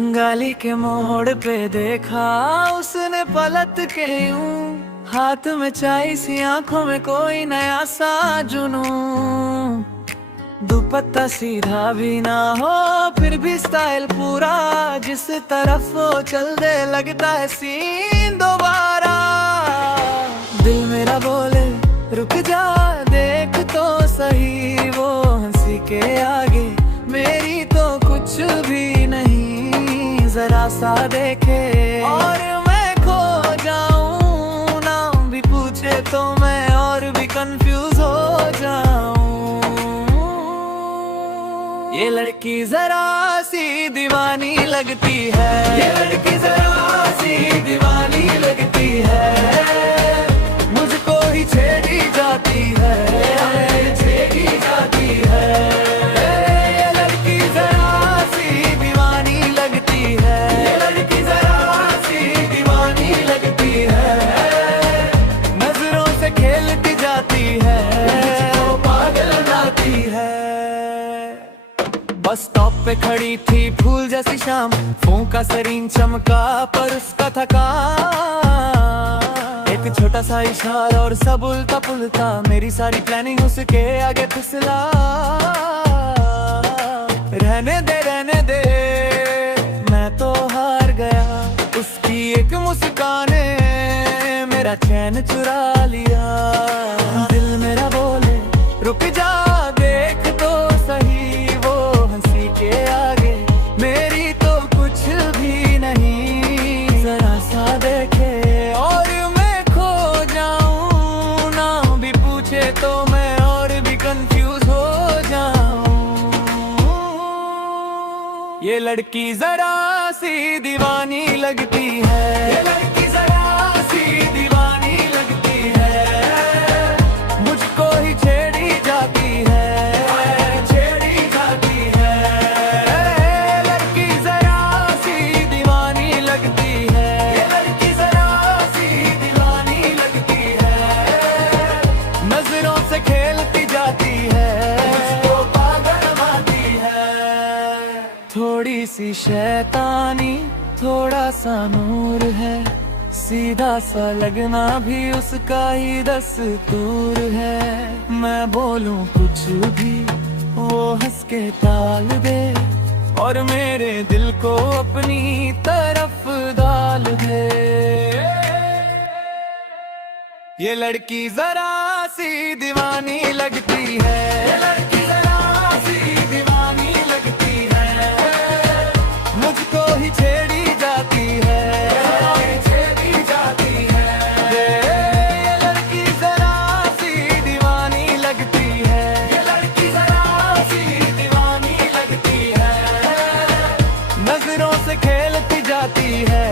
गाली के मोड़ पे देखा उसने पलट के यूं, हाथ में चाय सी आंखों में कोई नया सा जुनून। दुपट्टा सीधा भी ना हो फिर भी स्टाइल पूरा, जिस तरफ वो चल दे लगता है सीन दोबारा। दिल मेरा बोले रुक जा देख तो सही, वो हंसी के आगे मेरी तो कुछ भी नहीं। जरा सा देखे और मैं खो जाऊं, नाम भी पूछे तो मैं और भी कंफ्यूज हो जाऊं। ये लड़की जरा सी दीवानी लगती है, ये लड़की जरा सी दीवानी लगती है। मुझको ही छेड़ी जाती है, छेड़ी जाती है। ये लड़की जरा सी दीवानी लगती है, ये लड़की जरा सी दीवानी लगती है। नजरों से खेलती जाती है, मुझको पागल बनाती है। बस स्टॉप पे खड़ी थी फूल जैसी शाम, फूंका सरीन चमका पर उसका था काम। एक छोटा सा इशारा और सब उल्टा पुल्टा, मेरी सारी प्लानिंग उसके आगे फिसला। रहने दे मैं तो हार गया, उसकी एक मुस्कान ने मेरा चैन चुरा लिया। दिल मेरा बोले रुक जा देख तो सही, वो हंसी के आगे मेरी तो कुछ भी नहीं। जरा सा देखे और मैं खो जाऊं, नाम भी पूछे तो मैं और भी कंफ्यूज हो जाऊं। ये लड़की जरा सी दीवानी लगती है, ये लड़की जरा सी दीवानी लगती है। मुझको ही छेड़ी जाती है, छेड़ी जाती है। ये लड़की जरा सी दीवानी लगती है, ये लड़की जरा सी दीवानी लगती है। नजरों से खेलती जाती है, मुझको पागल बनाती है। थोड़ी सी शैतानी थोड़ा सा नूर है, सीधा सा लगना भी उसका ही दस्तूर है। मैं बोलूं कुछ भी वो हंस के टाल दे, और मेरे दिल को अपनी तरफ डाल दे। ये लड़की जरा सी दीवानी लगती है, ये लड़की जरा सी दीवानी लगती है। मुझको ही छेड़ी जाती है, छेड़ी जाती है। ये लड़की जरा सी दीवानी लगती है, ये लड़की जरा सी दीवानी लगती है। नजरों से खेलती जाती है।